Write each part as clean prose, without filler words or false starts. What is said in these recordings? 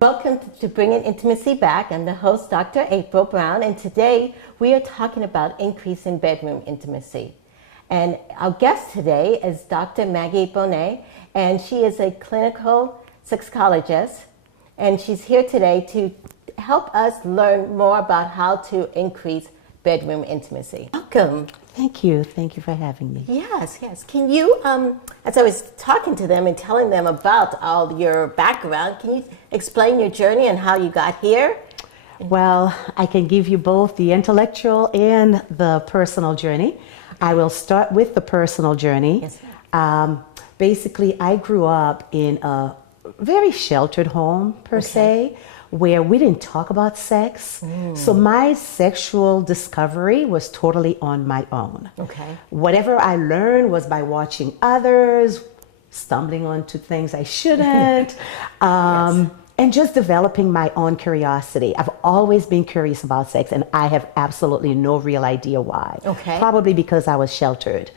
Welcome to Bringing Intimacy Back. I'm the host, Dr. April Brown, and today we are talking about increasing bedroom intimacy. And our guest today is Dr. Maggie Bonnet, and she is a clinical sexologist, and she's here today to help us learn more about how to increase bedroom intimacy. Welcome. Thank you. Thank you for having me. Yes. Can you, as I was talking to them and telling them about all your background, can you explain your journey and how you got here? Well, I can give you both the intellectual and the personal journey. I will start with the personal journey. Yes. Basically, I grew up in a very sheltered home, per se, where we didn't talk about sex. So my sexual discovery was totally on my own. Okay. Whatever I learned was by watching others, stumbling onto things I shouldn't, and just developing my own curiosity. I've always been curious about sex, and I have absolutely no real idea why. Okay. Probably because I was sheltered.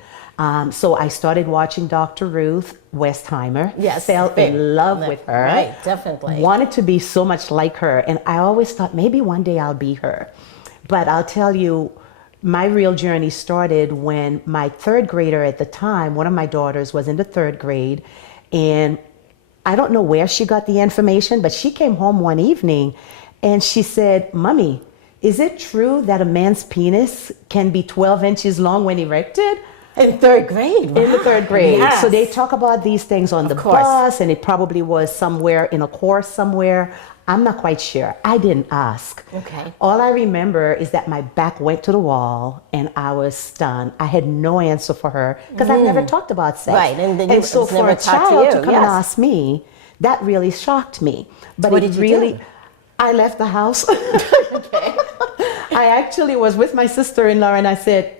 So I started watching Dr. Ruth Westheimer. Yes. Fell in love with her. Right, definitely. Wanted to be so much like her. And I always thought maybe one day I'll be her. But I'll tell you, my real journey started when my third grader at the time, one of my daughters was in the third grade. And I don't know where she got the information, but she came home one evening and she said, "Mommy, is it true that a man's penis can be 12 inches long when erected?" In third grade? Wow. In the third grade. Yes. So they talk about these things on the bus, and it probably was somewhere in a course somewhere. I'm not quite sure. I didn't ask. Okay. All I remember is that my back went to the wall and I was stunned. I had no answer for her because I've never talked about sex. Right, and so it's for never a taught to child you, to come yes. and ask me, that really shocked me. But what it did you really, do? I left the house. Okay. I actually was with my sister-in-law and I said,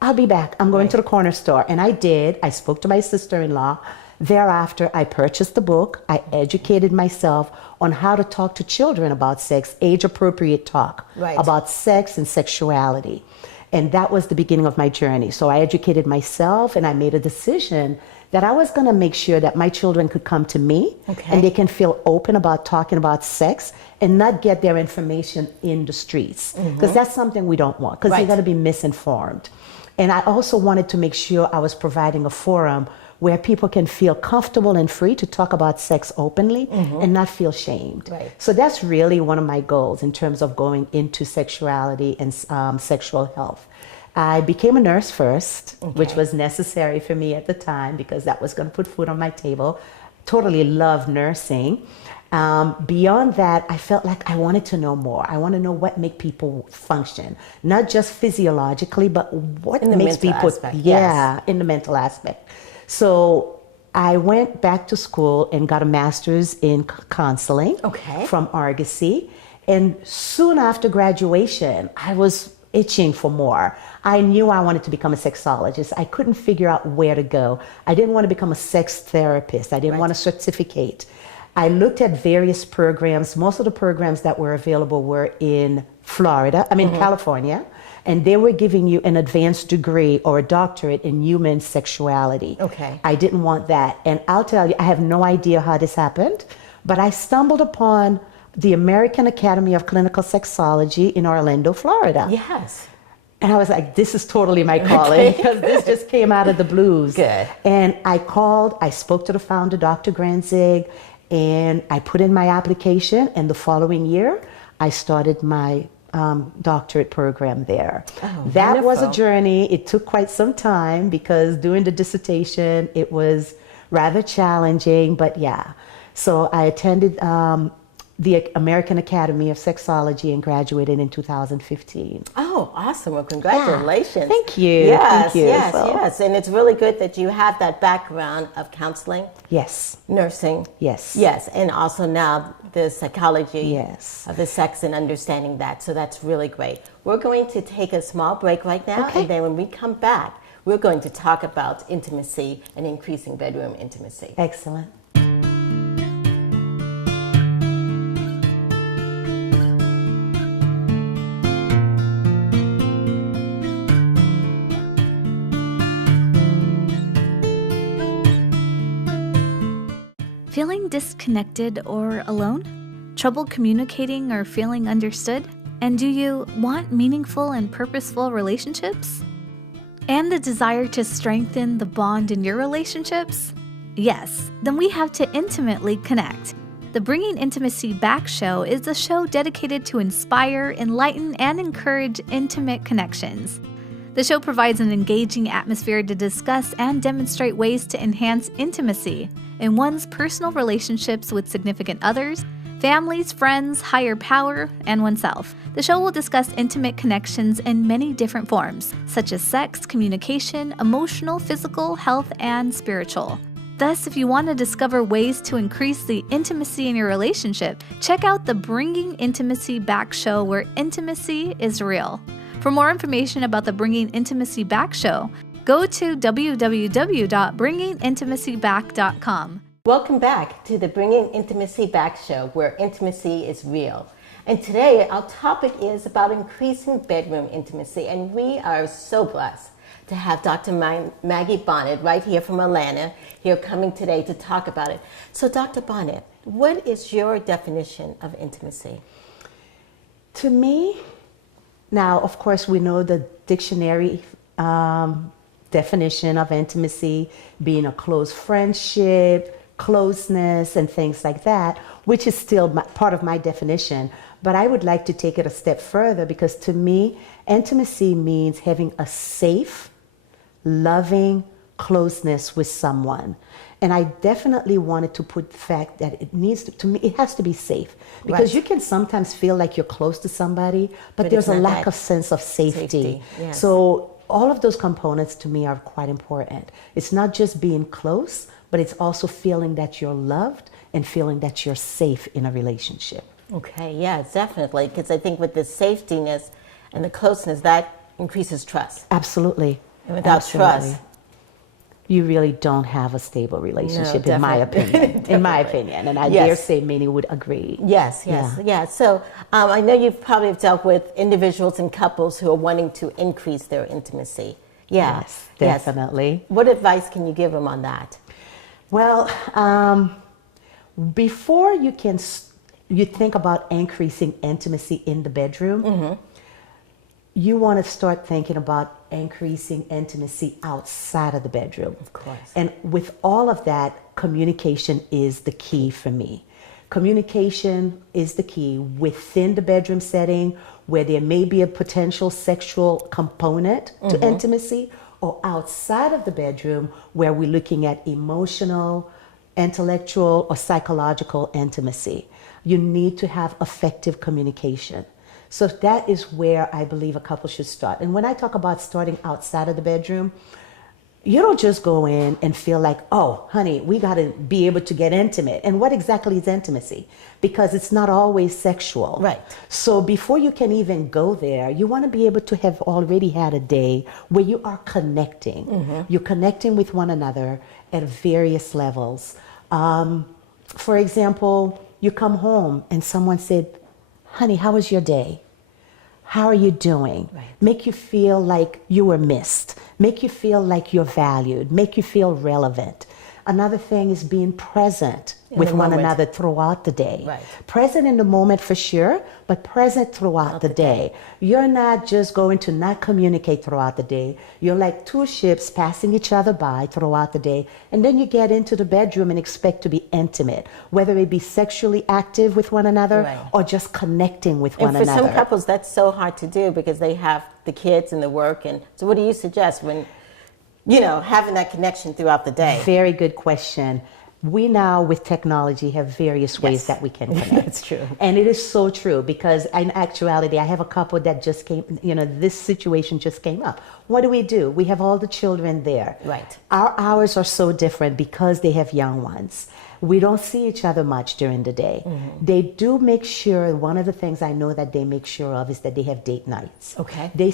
I'll be back. I'm going to the corner store. And I did. I spoke to my sister-in-law. Thereafter, I purchased the book. I educated myself on how to talk to children about sex, age-appropriate talk about sex and sexuality. And that was the beginning of my journey. So I educated myself and I made a decision that I was going to make sure that my children could come to me and they can feel open about talking about sex and not get their information in the streets. Because that's something we don't want, because they're going to be misinformed. And I also wanted to make sure I was providing a forum where people can feel comfortable and free to talk about sex openly and not feel shamed. Right. So that's really one of my goals in terms of going into sexuality and sexual health. I became a nurse first, which was necessary for me at the time because that was going to put food on my table. Totally loved nursing. Beyond that, I felt like I wanted to know more. I want to know what makes people function, not just physiologically, but what makes people, in the mental aspect. So I went back to school and got a master's in counseling from Argosy. And soon after graduation, I was itching for more. I knew I wanted to become a sexologist. I couldn't figure out where to go. I didn't want to become a sex therapist. I didn't want a certificate. I looked at various programs. Most of the programs that were available were in California, and they were giving you an advanced degree or a doctorate in human sexuality. Okay. I didn't want that. And I'll tell you, I have no idea how this happened, but I stumbled upon the American Academy of Clinical Sexology in Orlando, Florida. Yes. And I was like, this is totally my calling because this just came out of the blues. Good. And I spoke to the founder, Dr. Granzig, and I put in my application, and the following year, I started my doctorate program there. That was a journey. It took quite some time because doing the dissertation, it was rather challenging, but yeah. So I attended the American Academy of Sexology and graduated in 2015. Oh, awesome. Well, congratulations. Yeah. Thank you. Yes, Thank you. yes. And it's really good that you have that background of counseling. Yes. Nursing. Yes. Yes. And also now the psychology yes. of the sex and understanding that. So that's really great. We're going to take a small break right now. Okay. And then when we come back, we're going to talk about intimacy and increasing bedroom intimacy. Excellent. Feeling disconnected or alone? Trouble communicating or feeling understood? And do you want meaningful and purposeful relationships? And the desire to strengthen the bond in your relationships? Yes, then we have to intimately connect. The Bringing Intimacy Back show is a show dedicated to inspire, enlighten, and encourage intimate connections. The show provides an engaging atmosphere to discuss and demonstrate ways to enhance intimacy in one's personal relationships with significant others, families, friends, higher power, and oneself. The show will discuss intimate connections in many different forms, such as sex, communication, emotional, physical, health, and spiritual. Thus, if you want to discover ways to increase the intimacy in your relationship, check out the Bringing Intimacy Back show, where intimacy is real. For more information about the Bringing Intimacy Back show, go to www.bringingintimacyback.com. Welcome back to the Bringing Intimacy Back show, where intimacy is real. And today our topic is about increasing bedroom intimacy, and we are so blessed to have Dr. Maggie Bonnet right here from Atlanta here coming today to talk about it. So Dr. Bonnet, what is your definition of intimacy? To me, now, of course, we know the dictionary definition of intimacy being a close friendship, closeness, and things like that, which is still part of my definition. But I would like to take it a step further, because to me, intimacy means having a safe, loving closeness with someone. And I definitely wanted to put the fact that it needs to me, it has to be safe, because you can sometimes feel like you're close to somebody, but there's a lack of sense of safety. Yes. So all of those components to me are quite important. It's not just being close, but it's also feeling that you're loved and feeling that you're safe in a relationship. Okay, yeah, definitely, because I think with the safetiness and the closeness, that increases trust. Absolutely. And without trust, you really don't have a stable relationship, No, in my opinion. In my opinion, and I dare say many would agree. Yes. So I know you've probably dealt with individuals and couples who are wanting to increase their intimacy. Yes, definitely. What advice can you give them on that? Well, before you think about increasing intimacy in the bedroom, you want to start thinking about increasing intimacy outside of the bedroom. Of course. And with all of that, communication is the key for me. Communication is the key within the bedroom setting, where there may be a potential sexual component to intimacy, or outside of the bedroom, where we're looking at emotional, intellectual, or psychological intimacy. You need to have effective communication. So that is where I believe a couple should start. And when I talk about starting outside of the bedroom, you don't just go in and feel like, oh, honey, we got to be able to get intimate. And what exactly is intimacy? Because it's not always sexual. Right. So before you can even go there, you want to be able to have already had a day where you are connecting. You're connecting with one another at various levels. For example, you come home and someone said, honey, how was your day? How are you doing? Right. Make you feel like you were missed. Make you feel like you're valued. Make you feel relevant. Another thing is being present with one another throughout the day. Right. Present in the moment for sure, but present throughout the day. You're not just going to not communicate throughout the day. You're like two ships passing each other by throughout the day, and then you get into the bedroom and expect to be intimate, whether it be sexually active with one another or just connecting with one another. And for some couples, that's so hard to do because they have the kids and the work. And so what do you suggest when, having that connection throughout the day? Very good question. We now, with technology, have various ways that we can connect. That's true. And it is so true, because in actuality, I have a couple that just came, this situation just came up. What do? We have all the children there. Right. Our hours are so different because they have young ones. We don't see each other much during the day. They do make sure, one of the things I know that they make sure of is that they have date nights. Okay. They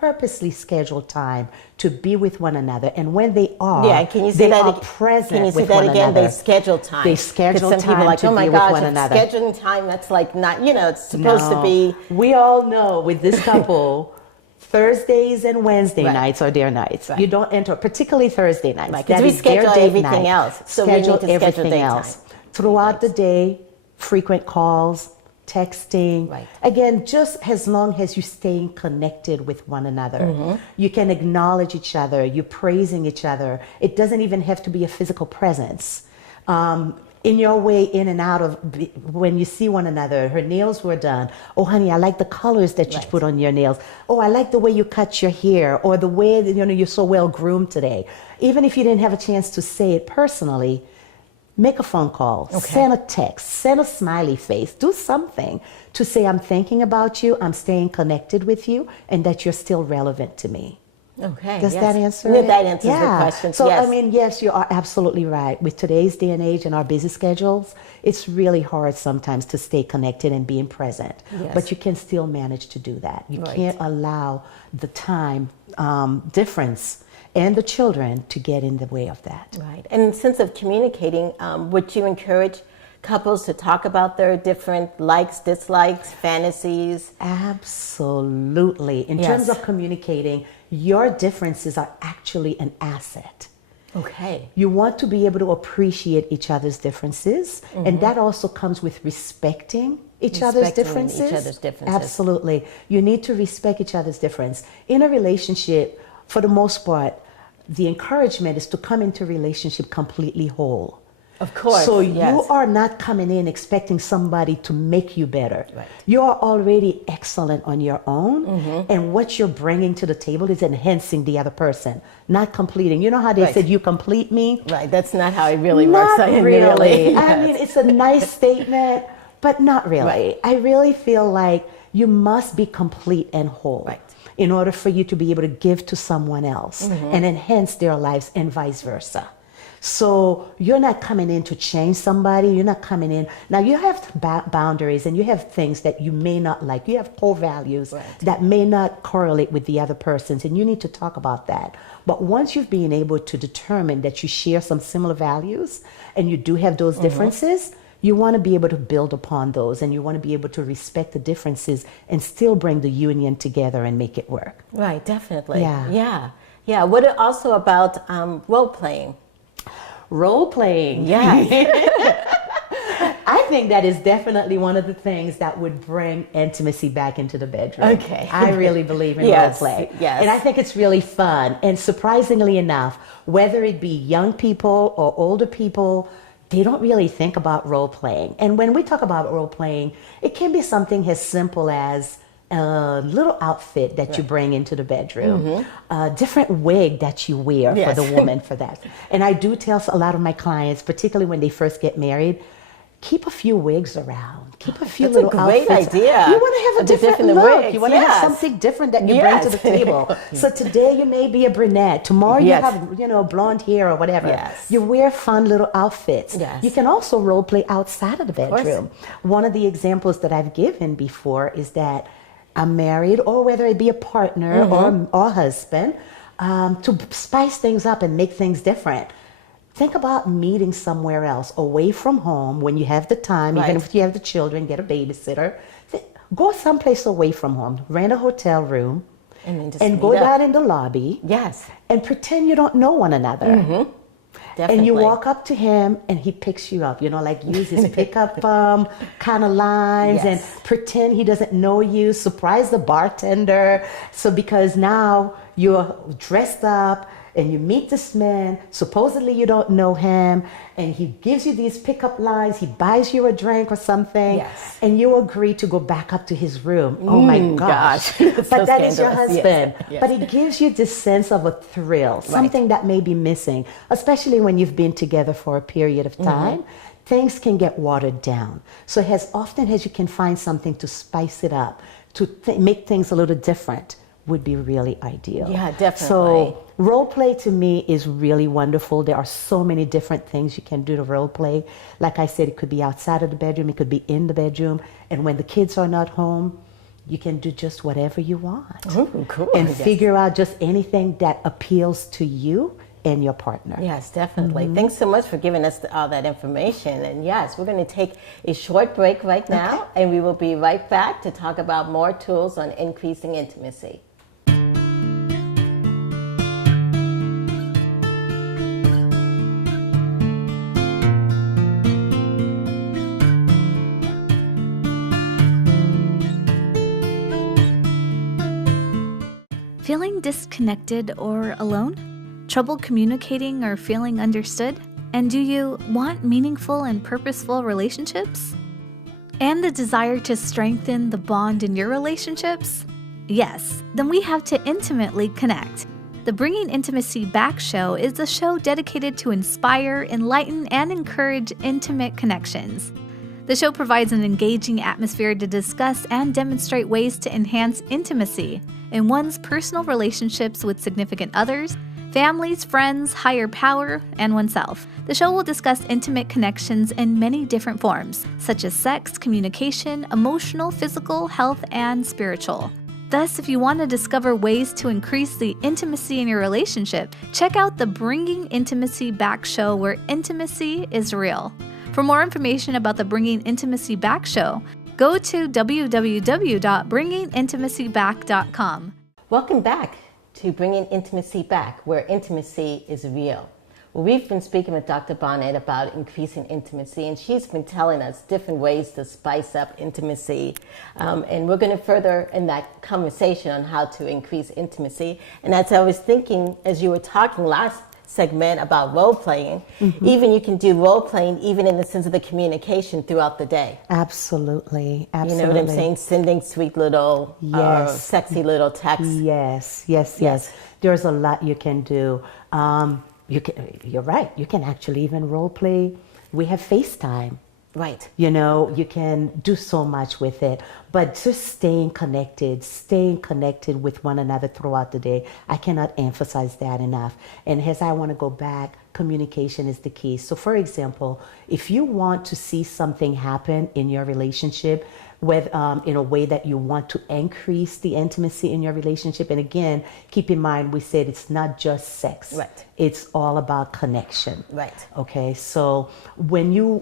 purposely schedule time to be with one another, and when they are, can you say they that are present Can you say with that one again? another. They schedule time. They schedule some people time are like, to oh my be with gosh, one another. scheduling time, that's like not, it's supposed to be. We all know with this couple, Thursdays and Wednesday nights are their nights. You don't enter, particularly Thursday nights. Right, because we schedule everything else. So we need to schedule daytime. Throughout the day, frequent calls, texting. Right. Again, just as long as you're staying connected with one another. You can acknowledge each other, you're praising each other. It doesn't even have to be a physical presence. In your way in and out of when you see one another, her nails were done. Oh, honey, I like the colors that you put on your nails. Oh, I like the way you cut your hair, or the way that, you're so well groomed today. Even if you didn't have a chance to say it personally, make a phone call, send a text, send a smiley face, do something to say, I'm thinking about you, I'm staying connected with you, and that you're still relevant to me. Okay. Does that answer Yeah, it? that answers the question. So, yes. I mean, yes, you are absolutely right. With today's day and age and our busy schedules, it's really hard sometimes to stay connected and being present. Yes. But you can still manage to do that. You Right. can't allow the time difference and the children to get in the way of that. Right. And in the sense of communicating, would you encourage couples to talk about their different likes, dislikes, fantasies? Absolutely. In terms of communicating, your differences are actually an asset. Okay. You want to be able to appreciate each other's differences, and that also comes with respecting each other's differences. Absolutely. You need to respect each other's difference. In a relationship, for the most part, the encouragement is to come into a relationship completely whole. Of course. So yes. you are not coming in expecting somebody to make you better. Right. You are already excellent on your own, and what you're bringing to the table is enhancing the other person, not completing. You know how they said, you complete me? Right. That's not how it really works. Not Admittedly. really. Yes. I mean, it's a nice statement, but not really. Right. I really feel like you must be complete and whole. Right. In order for you to be able to give to someone else and enhance their lives, and vice versa. So you're not coming in to change somebody. You're not coming in. Now you have boundaries, and you have things that you may not like. You have core values that may not correlate with the other person's, and you need to talk about that. But once you've been able to determine that you share some similar values and you do have those differences, you want to be able to build upon those, and you want to be able to respect the differences and still bring the union together and make it work. Right. Definitely. Yeah. Yeah. Yeah. What also about role playing? Role playing. Yes. I think that is definitely one of the things that would bring intimacy back into the bedroom. Okay. I really believe in Yes, role play. yes. And I think it's really fun. And surprisingly enough, whether it be young people or older people, they don't really think about role playing. And when we talk about role playing, it can be something as simple as a little outfit that you bring into the bedroom, a different wig that you wear for the woman for that. And I do tell a lot of my clients, particularly when they first get married, keep a few wigs around. Keep a few little outfits. That's a great idea. You want to have a different look. You want to have something different that you bring to the table. So today you may be a brunette. Tomorrow you have, blonde hair or whatever. Yes. You wear fun little outfits. Yes. You can also role play outside of the bedroom. One of the examples that I've given before is that I'm married, or whether it be a partner or husband, to spice things up and make things different. Think about meeting somewhere else, away from home, when you have the time, even if you have the children, get a babysitter. Go someplace away from home, rent a hotel room, and go down in the lobby. Yes. And pretend you don't know one another. Definitely. And you walk up to him and he picks you up, use his pickup kind of lines and pretend he doesn't know you, surprise the bartender. So because now you're dressed up and you meet this man, supposedly you don't know him, and he gives you these pickup lines, he buys you a drink or something, and you agree to go back up to his room. Oh my gosh. But so that is your husband. Yes. But it gives you this sense of a thrill, something that may be missing, especially when you've been together for a period of time. Things can get watered down. So as often as you can find something to spice it up, to make things a little different, would be really ideal. Yeah, definitely. So role play to me is really wonderful. There are so many different things you can do to role play. Like I said, it could be outside of the bedroom, it could be in the bedroom, and when the kids are not home, you can do just whatever you want. Ooh, cool. And figure out just anything that appeals to you and your partner. Yes, definitely. Thanks so much for giving us all that information. And yes, we're going to take a short break right now, and we will be right back to talk about more tools on increasing intimacy. Feeling disconnected or alone? Trouble communicating or feeling understood? And do you want meaningful and purposeful relationships? And the desire to strengthen the bond in your relationships? Yes, then we have to intimately connect. The Bringing Intimacy Back show is a show dedicated to inspire, enlighten, and encourage intimate connections. The show provides an engaging atmosphere to discuss and demonstrate ways to enhance intimacy in one's personal relationships with significant others, families, friends, higher power, and oneself. The show will discuss intimate connections in many different forms, such as sex, communication, emotional, physical, health, and spiritual. Thus, if you want to discover ways to increase the intimacy in your relationship, check out the Bringing Intimacy Back show, where intimacy is real. For more information about the Bringing Intimacy Back show, go to www.bringingintimacyback.com. Welcome back to Bringing Intimacy Back, where intimacy is real. Well, we've been speaking with Dr. Bonnet about increasing intimacy, and she's been telling us different ways to spice up intimacy. And we're going to further in that conversation on how to increase intimacy. And as I was thinking, as you were talking last segment about role playing, even you can do role playing even in the sense of the communication throughout the day. Absolutely. You know what I'm saying? Sending sweet little, sexy little texts. Yes. There's a lot you can do. You're right. You can actually even role play. We have FaceTime. Right. You know, you can do so much with it, but just staying connected with one another throughout the day. I cannot emphasize that enough. And as I want to go back, communication is the key. So for example, if you want to see something happen in your relationship, with in a way that you want to increase the intimacy in your relationship. And again, keep in mind, we said it's not just sex. Right. It's all about connection. Right. Okay. So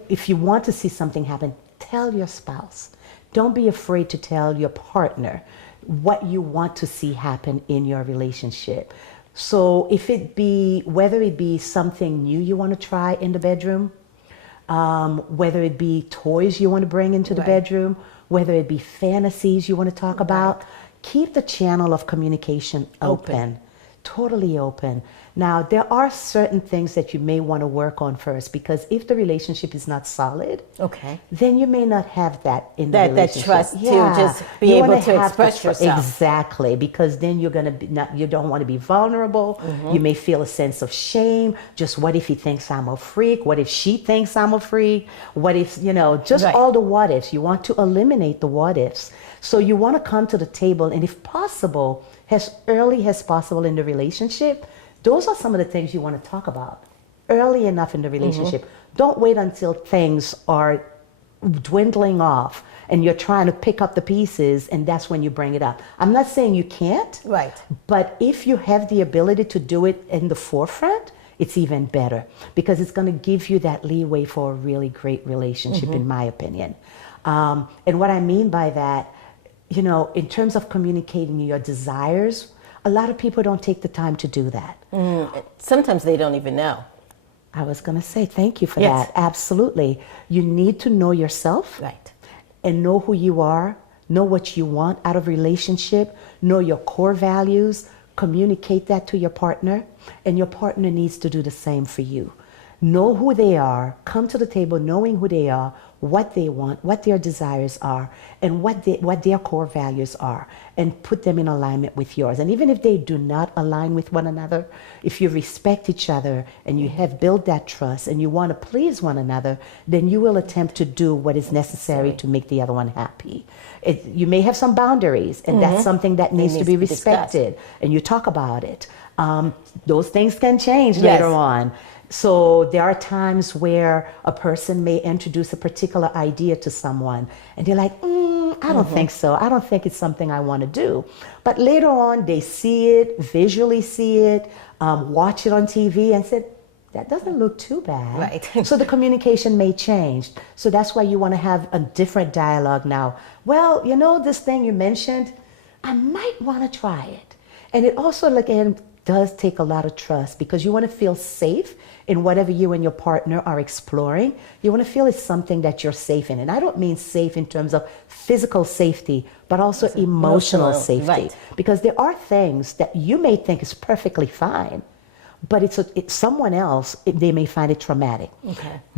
if you want to see something happen, tell your spouse. Don't be afraid to tell your partner what you want to see happen in your relationship. So whether it be something new you want to try in the bedroom, whether it be toys you want to bring into the bedroom, whether it be fantasies you want to talk about, keep the channel of communication open, totally open. Now, there are certain things that you may want to work on first, because if the relationship is not solid, then you may not have that in the relationship. That trust to just be able to express yourself. Exactly, because then you don't want to be vulnerable. You may feel a sense of shame. Just what if he thinks I'm a freak? What if she thinks I'm a freak? What if, just all the what ifs. You want to eliminate the what ifs. So you want to come to the table, and if possible, as early as possible in the relationship, those are some of the things you want to talk about early enough in the relationship. Don't wait until things are dwindling off and you're trying to pick up the pieces, and that's when you bring it up. I'm not saying you can't, but if you have the ability to do it in the forefront, it's even better, because it's going to give you that leeway for a really great relationship, in my opinion. And what I mean by that, in terms of communicating your desires, a lot of people don't take the time to do that. Sometimes they don't even know. I was going to say, thank you for that. Absolutely. You need to know yourself and know who you are, know what you want out of relationship, know your core values, communicate that to your partner, and your partner needs to do the same for you. Know who they are, come to the table knowing who they are, what they want, what their desires are, and what their core values are, and put them in alignment with yours. And even if they do not align with one another, if you respect each other and you have built that trust and you want to please one another, then you will attempt to do what is necessary to make the other one happy. You may have some boundaries, and that's something that needs to be respected, and you talk about it. Those things can change later on. So there are times where a person may introduce a particular idea to someone and they're like, I don't think so. I don't think it's something I want to do. But later on, they see it, visually see it, watch it on TV and say, that doesn't look too bad. So the communication may change. So that's why you want to have a different dialogue now. Well, this thing you mentioned, I might want to try it. And it also, again, does take a lot of trust, because you want to feel safe in whatever you and your partner are exploring, you want to feel it's something that you're safe in. And I don't mean safe in terms of physical safety, but also emotional safety. Right. Because there are things that you may think is perfectly fine, but it's someone else, they may find it traumatic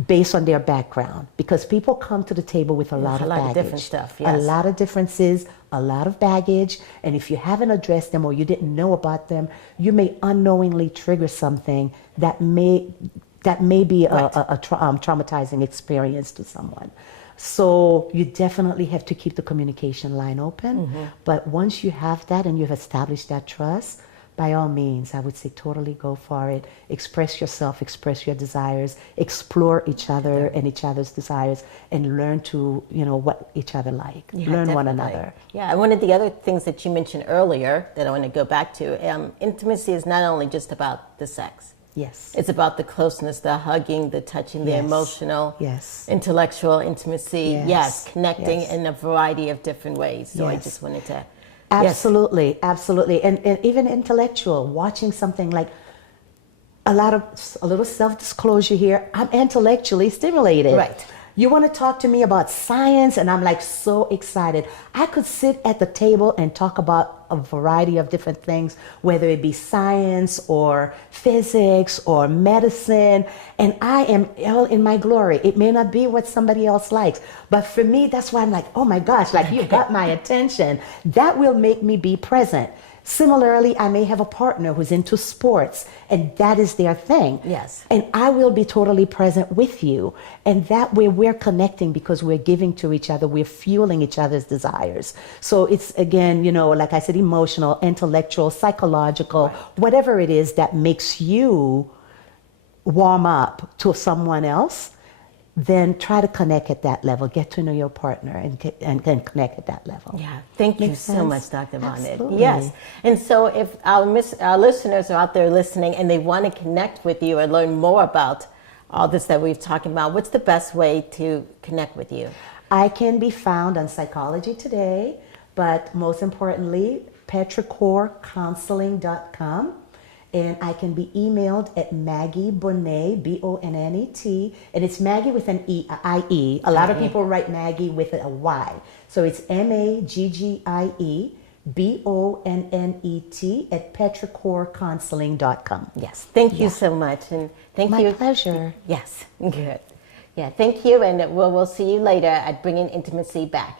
based on their background. Because people come to the table with a lot of baggage. Different stuff, yes. A lot of differences, a lot of baggage. And if you haven't addressed them or you didn't know about them, you may unknowingly trigger something that may be a traumatizing experience to someone. So you definitely have to keep the communication line open. But once you have that and you've established that trust, by all means, I would say totally go for it. Express yourself, express your desires, explore each other and each other's desires, and learn to, what each other like. Learn one another. Yeah, and one of the other things that you mentioned earlier that I want to go back to, intimacy is not only just about the sex. Yes. It's about the closeness, the hugging, the touching, the emotional, intellectual intimacy. Yes, connecting in a variety of different ways. So I just wanted to... Absolutely, absolutely. And even intellectual, watching something like a little self-disclosure here, I'm intellectually stimulated. Right. You want to talk to me about science, and I'm like so excited. I could sit at the table and talk about a variety of different things, whether it be science or physics or medicine, and I am all in my glory. It may not be what somebody else likes, but for me, that's why I'm like, oh my gosh, like you got my attention. That will make me be present. Similarly, I may have a partner who's into sports, and that is their thing. Yes. And I will be totally present with you. And that way we're connecting because we're giving to each other, we're fueling each other's desires. So it's, again, like I said, emotional, intellectual, psychological, whatever it is that makes you warm up to someone else. Then try to connect at that level. Get to know your partner and connect at that level. Yeah, thank you Makes so sense? much, Dr. Bonnet. Absolutely. Yes, and so if our listeners are out there listening and they want to connect with you and learn more about all this that we've talked about, what's the best way to connect with you? I can be found on Psychology Today, but most importantly, petrichorcounseling.com. And I can be emailed at Maggie Bonnet, Bonnet, and it's Maggie with an I-E. A lot of people write Maggie with a Y. So it's Maggie Bonnet at petrichorcounseling.com. Yes, thank you so much. And thank you. My pleasure. Yes, good. Yeah, thank you, and we'll see you later at Bringing Intimacy Back.